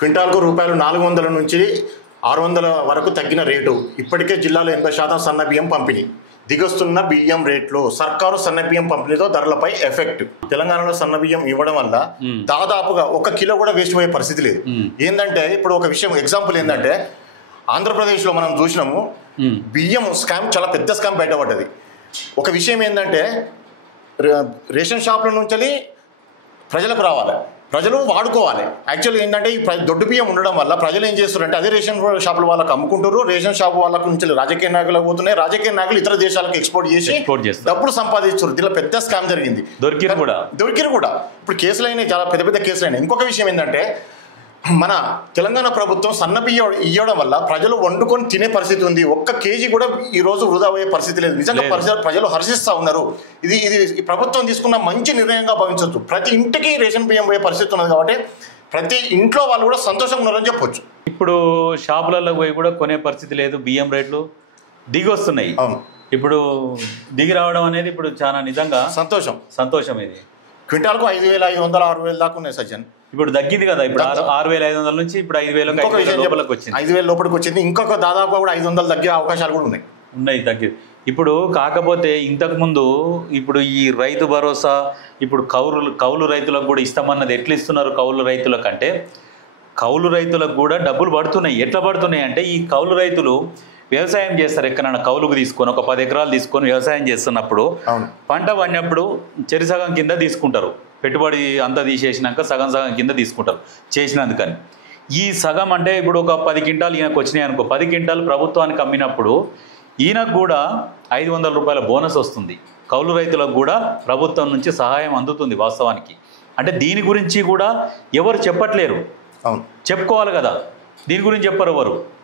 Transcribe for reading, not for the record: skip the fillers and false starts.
క్వింటాల్కు రూపాయలు 400 నుంచి 600 వరకు తగ్గిన రేటు. ఇప్పటికే జిల్లాలో 80% సన్న బియ్యం పంపిణీ. దిగొస్తున్న బియ్యం రేట్లు, సర్కారు సన్న బియ్యం పంపిణీతో ధరలపై ఎఫెక్ట్. తెలంగాణలో సన్న బియ్యం ఇవ్వడం వల్ల దాదాపుగా 1 కిలో కూడా వేస్ట్ అయ్యే పరిస్థితి లేదు. ఏంటంటే ఇప్పుడు ఒక విషయం ఎగ్జాంపుల్ ఏంటంటే ఆంధ్రప్రదేశ్లో మనం చూసినాము బియ్యం స్కామ్, చాలా పెద్ద స్కామ్ బయటపడ్డది. ఒక విషయం ఏంటంటే రేషన్ షాపుల నుంచి ప్రజలకు రావాలి, ప్రజలు వాడుకోవాలి. యాక్చువల్గా ఏంటంటే ఈ దొడ్డు బియ్యం ఉండడం వల్ల ప్రజలు ఏం చేస్తారంటే అదే రేషన్ షాపుల వాళ్ళకి అమ్ముకుంటారు. రేషన్ షాపు వాళ్ళకు నుంచి రాజకీయ నాయకులకు పోతున్నాయి. రాజకీయ నాయకులు ఇతర దేశాలకు ఎక్స్పోర్ట్ చేసి డబ్బులు సంపాదిస్తారు. దీనిలో పెద్ద స్కామ్ జరిగింది. దొరికిరు కూడా ఇప్పుడు కేసులు అయినాయి, చాలా పెద్ద పెద్ద కేసులు అయినాయి. ఇంకొక విషయం ఏంటంటే మన తెలంగాణ ప్రభుత్వం సన్న బియ్యం ఇవ్వడం వల్ల ప్రజలు వండుకొని తినే పరిస్థితి ఉంది. 1 కేజీ కూడా ఈ రోజు వృధా అయ్యే పరిస్థితి లేదు. నిజంగా ప్రజలు హర్షిస్తూ ఉన్నారు. ఇది ప్రభుత్వం తీసుకున్న మంచి నిర్ణయంగా భావించవచ్చు. ప్రతి ఇంటికి రేషన్ బియ్యం పోయే పరిస్థితి ఉన్నది కాబట్టి ప్రతి ఇంట్లో వాళ్ళు కూడా సంతోషంగా ఉన్నారని చెప్పొచ్చు. ఇప్పుడు షాపులలో పోయి కూడా కొనే పరిస్థితి లేదు. బియ్యం రేట్లు దిగి వస్తున్నాయి. ఇప్పుడు దిగి రావడం అనేది ఇప్పుడు చాలా నిజంగా సంతోషం. ఇది క్వింటాల్కు 5,500 6,000 దాకా ఉన్నాయి సజ్జన్. ఇప్పుడు తగ్గింది కదా, ఇప్పుడు 6,500 నుంచి ఇప్పుడు 5,000 లోపలికి వచ్చింది. ఇంకొక దాదాపు కూడా 500 తగ్గే అవకాశాలు కూడా ఉన్నాయి. తగ్గింది. ఇప్పుడు కాకపోతే ఇంతకుముందు ఇప్పుడు ఈ రైతు భరోసా ఇప్పుడు కౌలు రైతులకు కూడా ఇస్తామన్నది ఎట్లా ఇస్తున్నారు? కౌలు రైతుల కంటే కౌలు రైతులకు కూడా డబ్బులు పడుతున్నాయి. ఎట్లా పడుతున్నాయి అంటే ఈ కౌలు రైతులు వ్యవసాయం చేస్తారు. ఎక్కడైనా కౌలుకు తీసుకొని ఒక 10 ఎకరాలు తీసుకొని వ్యవసాయం చేస్తున్నప్పుడు పంట పండినప్పుడు చెరిసగం కింద తీసుకుంటారు. పెట్టుబడి అంతా తీసేసినాక సగం కింద తీసుకుంటారు చేసినందుకని. ఈ సగం అంటే ఇప్పుడు ఒక 10 క్వింటాలు ఈయనకు వచ్చినాయి అనుకో, 10 క్వింటాలు ప్రభుత్వానికి అమ్మినప్పుడు ఈయనకు కూడా 500 రూపాయల బోనస్ వస్తుంది. కౌలు రైతులకు కూడా ప్రభుత్వం నుంచి సహాయం అందుతుంది వాస్తవానికి. అంటే దీని గురించి కూడా ఎవరు చెప్పట్లేరు. చెప్పుకోవాలి కదా, దీని గురించి చెప్పరు ఎవరు.